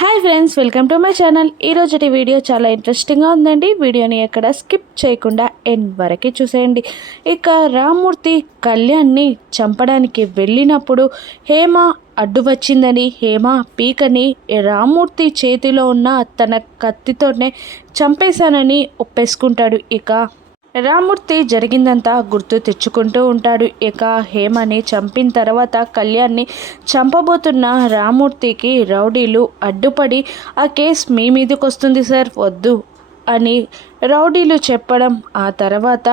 Hi friends, welcome to my channel. ఈరోజుటి video చాలా ఇంట్రెస్టింగ్గా ఉందండి. వీడియోని ఎక్కడ స్కిప్ చేయకుండా ఎండ్ వరకు చూసేయండి. ఇక రామ్మూర్తి కళ్యాణ్ని చంపడానికి వెళ్ళినప్పుడు హేమ అడ్డు వచ్చిందని హేమ పీకని రామ్మూర్తి చేతిలో ఉన్న తన కత్తితోనే చంపేశానని ఒప్పేసుకుంటాడు. ఇక రామ్మూర్తి జరిగిందంతా గుర్తు తెచ్చుకుంటూ ఉంటాడు. ఇక హేమని చంపిన తర్వాత కళ్యాణ్ని చంపబోతున్న రామ్మూర్తికి రౌడీలు అడ్డుపడి ఆ కేసు మీ మీదకి వస్తుంది సార్, వద్దు అని రౌడీలు చెప్పడం, ఆ తర్వాత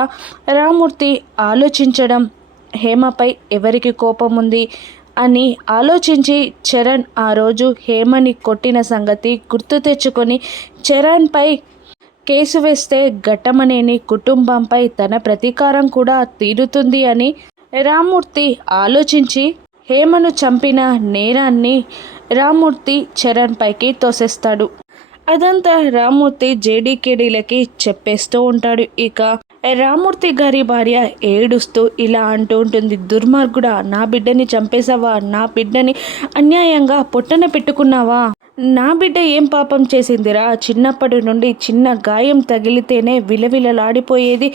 రామ్మూర్తి ఆలోచించడం, హేమపై ఎవరికి కోపం ఉంది అని ఆలోచించి చరణ్ ఆ రోజు హేమని కొట్టిన సంగతి గుర్తు తెచ్చుకొని చరణ్పై కేసు వేస్తే ఘట్టమనేని కుటుంబంపై తన ప్రతీకారం కూడా తీరుతుంది అని రామ్మూర్తి ఆలోచించి హేమను చంపిన నేరాన్ని రామ్మూర్తి చరణ్ పైకి తోసేస్తాడు. అదంతా రామ్మూర్తి జేడీకేడీలకి చెప్పేస్తూ ఉంటాడు. ఇక రామ్మూర్తి గారి భార్య ఏడుస్తూ ఇలా అంటూ ఉంటుంది, దుర్మార్గుడా, నా బిడ్డని చంపేశావా? నా బిడ్డని అన్యాయంగా పొట్టన పెట్టుకున్నావా? నా బిడ్డ ఏం పాపం చేసిందిరా? చిన్నప్పటి నుండి చిన్న గాయం తగిలితేనే విలవిలలాడిపోయేది.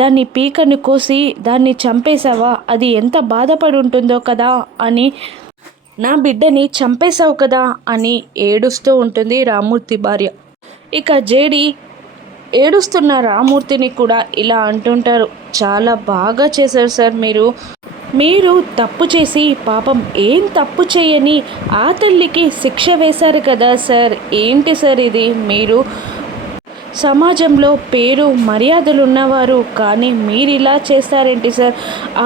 దాన్ని పీకను కోసి దాన్ని చంపేశావా? అది ఎంత బాధపడి ఉంటుందో కదా అని, నా బిడ్డని చంపేశావు కదా అని ఏడుస్తూ ఉంటుంది రామ్మూర్తి భార్య. ఇక జేడి ఏడుస్తున్న రామ్మూర్తిని కూడా ఇలా అంటుంటారు, చాలా బాగా చేశారు సార్, మీరు తప్పు చేసి పాపం ఏం తప్పు చేయని ఆ తల్లికి శిక్ష వేశారు కదా సార్. ఏంటి సార్ ఇది? మీరు సమాజంలో పేరు మర్యాదలు ఉన్నవారు, కానీ మీరు ఇలా చేస్తారేంటి సార్?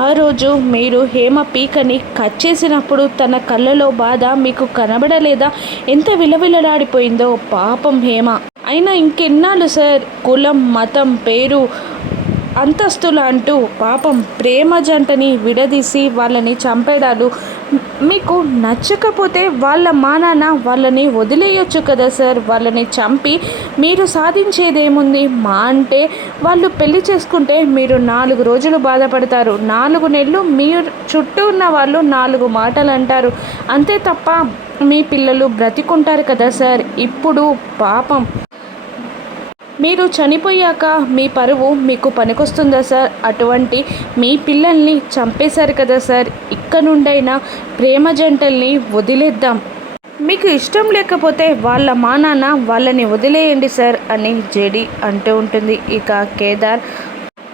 ఆ రోజు మీరు హేమ పీకని కట్ చేసినప్పుడు తన కళ్ళలో బాధ మీకు కనబడలేదా? ఎంత విలవిలలాడిపోయిందో పాపం హేమ. అయినా ఇంకెన్నాళ్ళు సార్ కులం, మతం, పేరు, అంతస్తులు అంటూ పాపం ప్రేమ జంటని విడదీసి వాళ్ళని చంపేడాలు? మీకు నచ్చకపోతే వాళ్ళ మానాన వాళ్ళని వదిలేయచ్చు కదా సార్. వాళ్ళని చంపి మీరు సాధించేదేముంది? మా అంటే వాళ్ళు పెళ్లి చేసుకుంటే మీరు 4 రోజులు బాధపడతారు, 4 నెలలు మీ చుట్టూ ఉన్న వాళ్ళు 4 మాటలు అంటారు, అంతే తప్ప మీ పిల్లలు బ్రతికుంటారు కదా సార్. ఇప్పుడు పాపం మీరు చనిపోయాక మీ పరువు మీకు పనికొస్తుందా సార్? అటువంటి మీ పిల్లల్ని చంపేశారు కదా సార్. ఇక్కడ నుండైనా ప్రేమ జంటల్ని వదిలేద్దాం. మీకు ఇష్టం లేకపోతే వాళ్ళ మానాన వాళ్ళని వదిలేయండి సార్ అని జేడి అంటూ ఉంటుంది. ఇక కేదార్,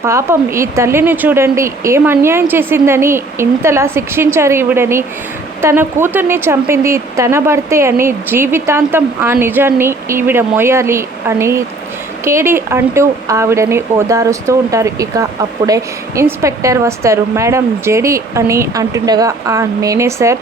పాపం ఈ తల్లిని చూడండి, ఏం అన్యాయం చేసిందని ఇంతలా శిక్షించారు ఈవిడని. తన కూతుర్ని చంపింది తన భర్తే అని జీవితాంతం ఆ నిజాన్ని ఈవిడ మోయాలి అని కేడి అంటూ ఆవిడని ఓదారుస్తూ ఉంటారు. ఇక అప్పుడే ఇన్స్పెక్టర్ వస్తారు. మేడం, జేడి అని అంటుండగా, నేనే సార్,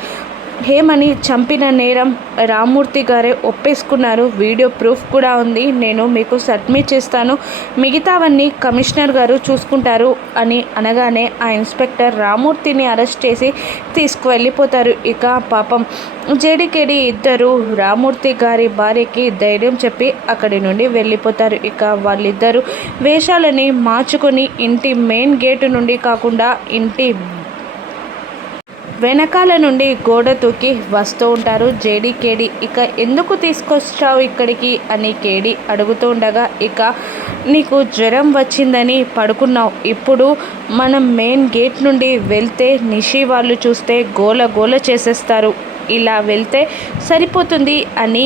హేమని చంపిన నేరం రామ్మూర్తి గారే ఒప్పేసుకున్నారు, వీడియో ప్రూఫ్ కూడా ఉంది, నేను మీకు సబ్మిట్ చేస్తాను, మిగతావన్నీ కమిషనర్ గారు చూసుకుంటారు అని అనగానే ఆ ఇన్స్పెక్టర్ రామ్మూర్తిని అరెస్ట్ చేసి తీసుకువెళ్ళిపోతారు. ఇక పాపం జేడికేడి ఇద్దరు రామ్మూర్తి గారి భార్యకి ధైర్యం చెప్పి అక్కడి నుండి వెళ్ళిపోతారు. ఇక వాళ్ళిద్దరూ వేషాలని మార్చుకొని ఇంటి మెయిన్ గేటు నుండి కాకుండా ఇంటి వెనకాల నుండి గోడ తూకి వస్తూ ఉంటారు జేడీకేడి. ఇక ఎందుకు తీసుకొచ్చావు ఇక్కడికి అని కేడి అడుగుతూ ఉండగా, ఇక నీకు జ్వరం వచ్చిందని పడుకున్నావు, ఇప్పుడు మనం మెయిన్ గేట్ నుండి వెళ్తే నిషి వాళ్ళు చూస్తే గోల గోల చేసేస్తారు, ఇలా వెళ్తే సరిపోతుంది అని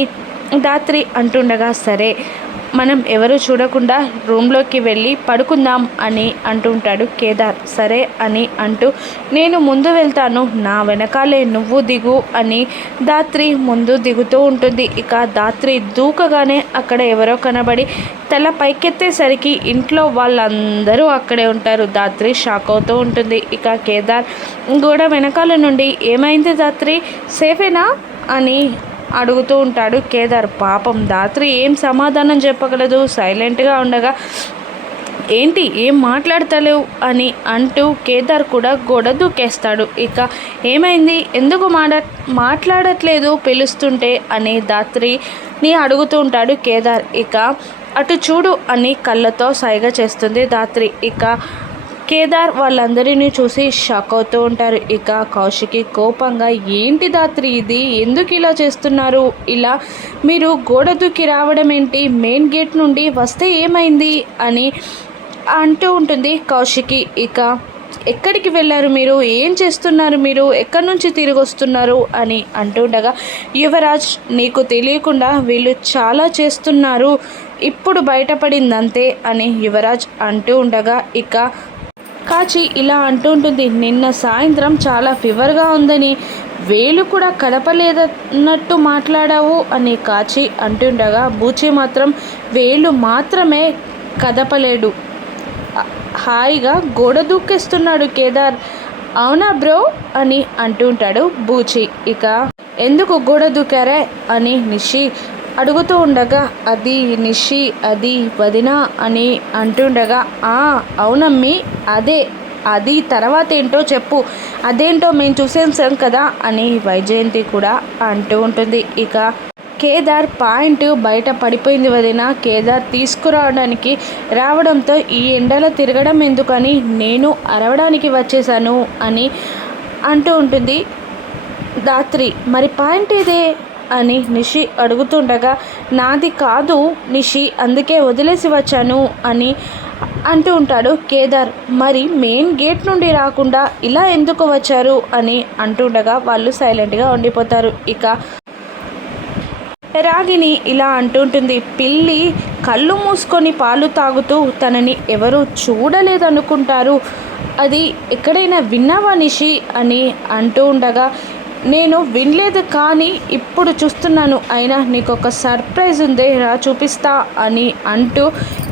దాత్రి అంటుండగా, సరే మనం ఎవరు చూడకుండా రూమ్లోకి వెళ్ళి పడుకుందాం అని అంటుంటాడు కేదార్. సరే అని అంటూ, నేను ముందు వెళ్తాను, నా వెనకాలే నువ్వు దిగు అని దాత్రి ముందు దిగుతూ ఉంటుంది. ఇక దాత్రి దూకగానే అక్కడ ఎవరో కనబడి తల పైకెత్తేసరికి ఇంట్లో వాళ్ళందరూ అక్కడే ఉంటారు. దాత్రి షాక్ అవుతూ ఉంటుంది. ఇక కేదార్ గోడ వెనకాల నుండి, ఏమైంది దాత్రి, సేఫేనా అని అడుగుతూ ఉంటాడు కేదార్. పాపం దాత్రి ఏం సమాధానం చెప్పగలదు, సైలెంట్గా ఉండగా, ఏంటి ఏం మాట్లాడతలేవు అని అంటూ కేదార్ కూడా గోడ దూకేస్తాడు. ఇక ఏమైంది, ఎందుకు మాట్లాడట్లేదు పిలుస్తుంటే అని దాత్రిని అడుగుతూ ఉంటాడు కేదార్. ఇక అటు చూడు అని కళ్ళతో సైగ చేస్తుంది దాత్రి. ఇక కేదార్ వాళ్ళందరినీ చూసి షాక్ అవుతూ ఉంటారు. ఇక కౌశికి కోపంగా, ఏంటి దాత్రి ఇది, ఎందుకు ఇలా చేస్తున్నారు, ఇలా మీరు గోడ దూకి రావడం ఏంటి, మెయిన్ గేట్ నుండి వస్తే ఏమైంది అని అంటూ ఉంటుంది కౌశికి. ఇక ఎక్కడికి వెళ్ళారు మీరు, ఏం చేస్తున్నారు, మీరు ఎక్కడి నుంచి తిరిగి వస్తున్నారు అని అంటుండగా, యువరాజ్ నీకు తెలియకుండా వీళ్ళు చాలా చేస్తున్నారు, ఇప్పుడు బయటపడిందంతే అని యువరాజ్ అంటూ ఉండగా, ఇక కాచి ఇలా అంటూ ఉంటుంది, నిన్న సాయంత్రం చాలా ఫీవర్గా ఉందని వేలు కూడా కదపలేదన్నట్టు మాట్లాడావు అని కాచి అంటుండగా, బూచి మాత్రం వేలు మాత్రమే కదపలేడు, హాయిగా గోడ దూకేస్తున్నాడు కేదార్, అవునా బ్రో అని అంటుంటాడు బూచి. ఇక ఎందుకు గోడ దూకారే అని నిషి అడుగుతూ ఉండగా, అది నిషి అది వదిన అని అంటుండగా, అవునమ్మి అది తర్వాత ఏంటో చెప్పు, అదేంటో మేము చూసేసాం కదా అని వైజయంతి కూడా అంటూ ఉంటుంది. ఇక కేదార్ పాయింట్ బయట పడిపోయింది వదిన, కేదార్ తీసుకురావడానికి రావడంతో ఈ ఎండలో తిరగడం ఎందుకని నేను అరవడానికి వచ్చేసాను అని అంటూ ఉంటుంది దాత్రి. మరి పాయింట్ ఏదే అని నిషి అడుగుతుండగా, నాది కాదు నిషి, అందుకే వదిలేసి వచ్చాను అని అంటూ ఉంటాడు కేదార్. మరి మెయిన్ గేట్ నుండి రాకుండా ఇలా ఎందుకు వచ్చారు అని అంటుండగా వాళ్ళు సైలెంట్గా ఉండిపోతారు. ఇక రాగిని ఇలా అంటుంటుంది, పిల్లి కళ్ళు మూసుకొని పాలు తాగుతూ తనని ఎవరు చూడలేదనుకుంటారు, అది ఎక్కడైనా విన్నావా నిషి అని అంటూ ఉండగా, నేను వినలేదు కానీ ఇప్పుడు చూస్తున్నాను, అయినా నీకు ఒక సర్ప్రైజ్ ఉంది రా చూపిస్తా అని అంటూ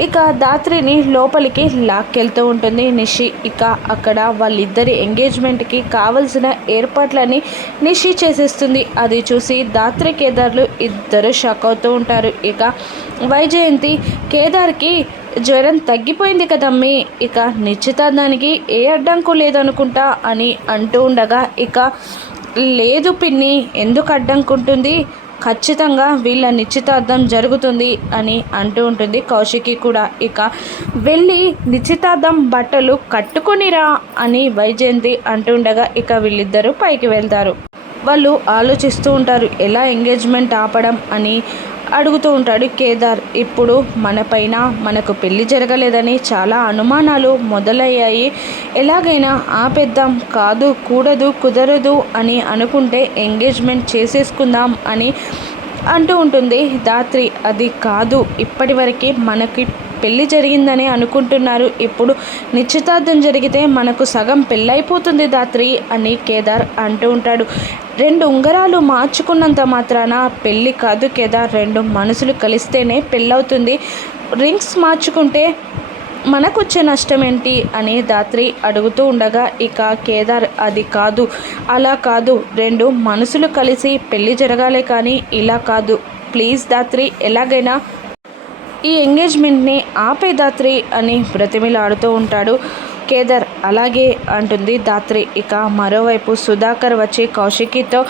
ఇక దాత్రిని లోపలికి లాక్కెళ్తూ ఉంటుంది నిషి. ఇక అక్కడ వాళ్ళిద్దరి ఎంగేజ్మెంట్కి కావలసిన ఏర్పాట్లని నిషి చేసేస్తుంది. అది చూసి దాత్రి కేదార్లు ఇద్దరు షాక్ అవుతూ ఉంటారు. ఇక వైజయంతి, కేదార్కి జ్వరం తగ్గిపోయింది కదమ్మీ, ఇక నిశ్చితార్థానికి ఏ అడ్డంకు లేదనుకుంటా అని అంటూ ఉండగా, ఇక లేదు పిన్ని, ఎందుకు అడ్డంకుంటుంది, ఖచ్చితంగా వీళ్ళ నిశ్చితార్థం జరుగుతుంది అని అంటూ ఉంటుంది కౌశికి కూడా. ఇక వెళ్ళి నిశ్చితార్థం బట్టలు కట్టుకొనిరా అని వైజయంతి అంటుండగా, ఇక వీళ్ళిద్దరూ పైకి వెళ్తారు. వాళ్ళు ఆలోచిస్తూ ఉంటారు ఎలా ఎంగేజ్మెంట్ ఆపడం అని అడుగుతూ ఉంటాడు కేదార్. ఇప్పుడు మనపైన మనకు పెళ్లి జరగలేదని చాలా అనుమానాలు మొదలయ్యాయి, ఎలాగైనా ఆపేద్దాం, కాదు కూడదు కుదరదు అని అనుకుంటే ఎంగేజ్మెంట్ చేసేసుకుందాం అని అంటూ ఉంటుంది దాత్రి. అది కాదు, ఇప్పటివరకు మనకి పెళ్ళి జరిగిందని అనుకుంటున్నారు, ఇప్పుడు నిశ్చితార్థం జరిగితే మనకు సగం పెళ్ళైపోతుంది దాత్రి అని కేదార్ అంటూ ఉంటాడు. 2 ఉంగరాలు మార్చుకున్నంత మాత్రాన పెళ్ళి కాదు కేదార్, 2 మనసులు కలిస్తేనే పెళ్ళవుతుంది, రింగ్స్ మార్చుకుంటే మనకు వచ్చే నష్టం ఏంటి అని దాత్రి అడుగుతూ ఉండగా, ఇక కేదార్ అది కాదు, అలా కాదు, 2 మనసులు కలిసి పెళ్ళి జరగాలి కానీ ఇలా కాదు, ప్లీజ్ దాత్రి, ఎలాగైనా ఈ ఎంగేజ్మెంట్ని ఆపే దాత్రి అని బ్రతిమిలాడుతూ ఉంటాడు కేదార్. అలాగే అంటుంది దాత్రి. ఇక మరోవైపు సుధాకర్ వచ్చి కౌశికితో,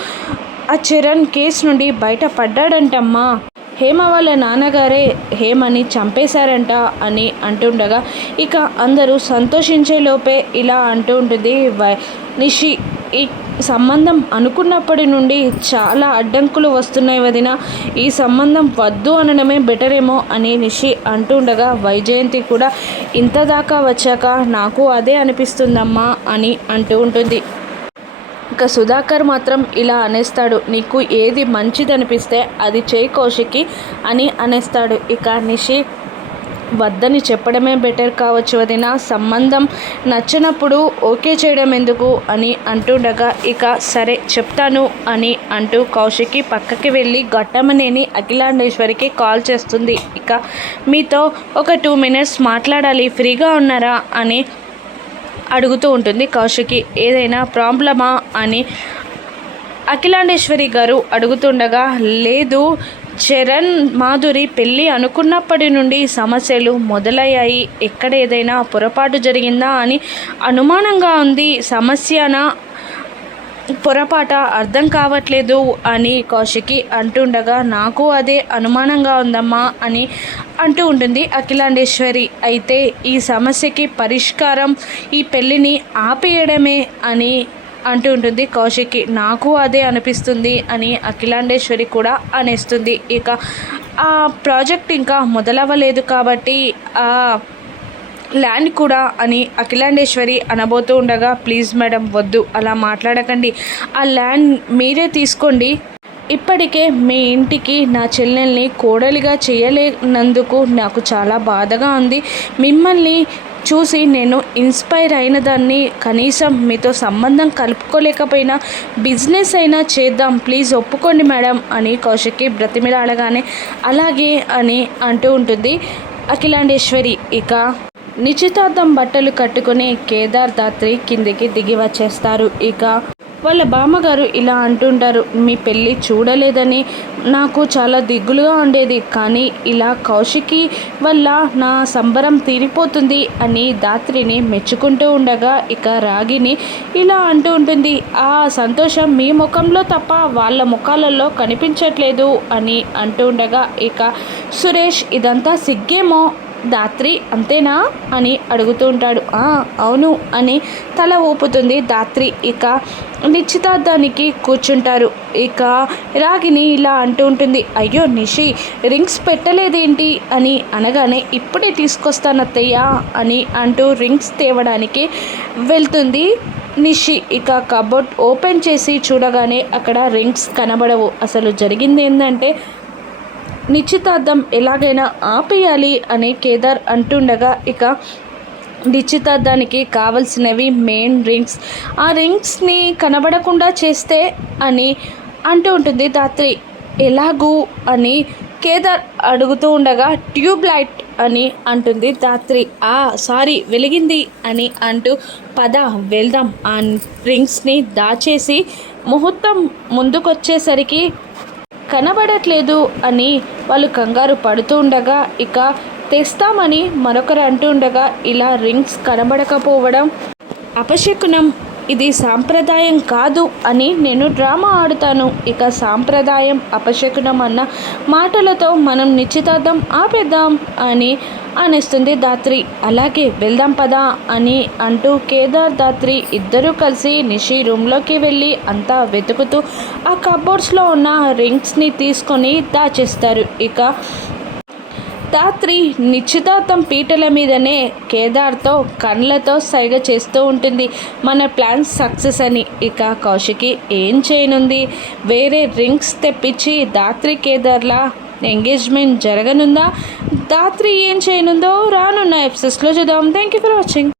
ఆ చరణ్ కేసు నుండి బయటపడ్డాడంటమ్మా, హేమ వాళ్ళ నాన్నగారే హేమని చంపేశారంట అని అంటుండగా, ఇక అందరూ సంతోషించే లోపే ఇలా అంటూ ఉంటుంది నిషి, ఈ సంబంధం అనుకున్నప్పటి నుండి చాలా అడ్డంకులు వస్తున్నాయి వదిన, ఈ సంబంధం వద్దు అనడమే బెటరేమో అని నిషి అంటుండగా, వైజయంతి కూడా ఇంత దాకా వచ్చాక నాకు అదే అనిపిస్తుందమ్మా అని అంటూ ఉంటుంది. ఇక సుధాకర్ మాత్రం ఇలా అనేస్తాడు, నీకు ఏది మంచిది అనిపిస్తే అది చేయి కౌశికి అని అనేస్తాడు. ఇక నిషి వద్దని చెప్పడమే బెటర్ కావచ్చు వదిన, సంబంధం నచ్చినప్పుడు ఓకే చేయడం ఎందుకు అని అంటుండగా, ఇక సరే చెప్తాను అని అంటూ కౌశికి పక్కకి వెళ్ళి ఘట్టమనేని అఖిలాండేశ్వరికి కాల్ చేస్తుంది. ఇక మీతో ఒక 2 minutes మాట్లాడాలి, ఫ్రీగా ఉన్నారా అని అడుగుతూ ఉంటుంది కౌశికి. ఏదైనా ప్రాబ్లమా అని అఖిలాండేశ్వరి గారు అడుగుతుండగా, లేదు, చరణ్ మాధురి పెళ్ళి అనుకున్నప్పటి నుండి సమస్యలు మొదలయ్యాయి, ఎక్కడ ఏదైనా పొరపాటు జరిగిందా అని అనుమానంగా ఉంది, సమస్యనా పొరపాట అర్థం కావట్లేదు అని కౌశికి అంటుండగా నాకు అదే అనుమానంగా ఉందమ్మా అని అంటూ ఉంటుంది అఖిలాండేశ్వరి. అయితే ఈ సమస్యకి పరిష్కారం ఈ పెళ్ళిని ఆపేయడమే అని అంటూ ఉంటుంది కౌశికి. నాకు అదే అనిపిస్తుంది అని అఖిలాండేశ్వరి కూడా అనేస్తుంది. ఇక ఆ ప్రాజెక్ట్ ఇంకా మొదలవ్వలేదు కాబట్టి ల్యాండ్ కూడా అని అఖిలాండేశ్వరి అనబోతూ ఉండగా, ప్లీజ్ మేడం వద్దు, అలా మాట్లాడకండి, ఆ ల్యాండ్ మీరే తీసుకోండి. ఇప్పటికే మీ ఇంటికి నా చెల్లెల్ని కోడలిగా చేయలేనందుకు నాకు చాలా బాధగా ఉంది. మిమ్మల్ని చూసి నేను ఇన్స్పైర్ అయిన దాన్ని, కనీసం మీతో సంబంధం కలుపుకోలేకపోయినా బిజినెస్ అయినా చేద్దాం, ప్లీజ్ ఒప్పుకోండి మేడం అని కౌశికి బ్రతిమిలాడగానే అలాగే అని అంటూ ఉంటుంది అఖిలాండేశ్వరి. ఇక నిశ్చితార్థం బట్టలు కట్టుకుని కేదార్ దాత్రి కిందికి దిగి వచ్చేస్తారు. ఇక వాళ్ళ బామ్మగారు ఇలా అంటుంటారు, మీ పెళ్ళి చూడలేదని నాకు చాలా దిగులుగా ఉండేది, కానీ ఇలా కౌశికి వల్ల నా సంబరం తీరిపోతుంది అని దాత్రిని మెచ్చుకుంటూ ఉండగా ఇక రాగిని ఇలా అంటూ ఉంటుంది, ఆ సంతోషం మీ ముఖంలో తప్ప వాళ్ళ ముఖాలలో కనిపించట్లేదు అని అంటూ ఉండగా ఇక సురేష్ ఇదంతా సిగ్గేమో దాత్రి అంతేనా అని అడుగుతూ ఉంటాడు. అవును అని తల ఊపుతుంది దాత్రి. ఇక నిశ్చితార్థానికి కూర్చుంటారు. ఇక రాగిని ఇలా అంటూ ఉంటుంది, అయ్యో నిషి రింగ్స్ పెట్టలేదేంటి అని అనగానే ఇప్పుడే తీసుకొస్తానత్తయ్య అని అంటూ రింగ్స్ తేవడానికి వెళ్తుంది నిషి. ఇక కబోర్డ్ ఓపెన్ చేసి చూడగానే అక్కడ రింగ్స్ కనబడవు. అసలు జరిగింది ఏంటంటే నిశ్చితార్థం ఎలాగైనా ఆపేయాలి అని కేదార్ అంటుండగా ఇక నిశ్చితార్థానికి కావలసినవి మెయిన్ రింగ్స్, ఆ రింగ్స్ని కనబడకుండా చేస్తే అని అంటూ ఉంటుంది దాత్రి. ఎలాగూ అని కేదార్ అడుగుతూ ఉండగా ట్యూబ్ లైట్ అని అంటుంది దాత్రి. సారీ వెలిగింది అని అంటూ పద వెళ్దాం, ఆ రింగ్స్ని దాచేసి ముహూర్తం ముందుకొచ్చేసరికి కనబడట్లేదు అని వాళ్ళు కంగారు పడుతూ ఉండగా ఇక తెస్తామని మరొకరు అంటూ ఉండగా ఇలా రింగ్స్ కనబడకపోవడం అపశకునం, ఇది సాంప్రదాయం కాదు అని నేను డ్రామా ఆడుతాను. ఇక సాంప్రదాయం అపశకునం అన్న మాటలతో మనం నిశ్చితార్థం ఆపేద్దాం అని అనేస్తుంది దాత్రి. అలాగే వెళ్దాం పదా అని అంటూ కేదార్ దాత్రి ఇద్దరూ కలిసి నిషి రూమ్లోకి వెళ్ళి అంతా వెతుకుతూ ఆ కబోర్డ్స్లో ఉన్న రింగ్స్ని తీసుకొని దాచేస్తారు. ఇక దాత్రి నిశ్చితార్థం పీటల మీదనే కేదార్తో కళ్ళతో సైగ చేస్తూ ఉంటుంది, మన ప్లాన్ సక్సెస్ అని. ఇక కౌశికి ఏం చేయనుంది, వేరే రింగ్స్ తెప్పించి దాత్రి కేదార్లా ఎంగేజ్మెంట్ జరగనుందా, దాత్రి ఏం చేయనుందో రానున్న ఎపిసోడ్స్లో చూద్దాం. Thank you for watching.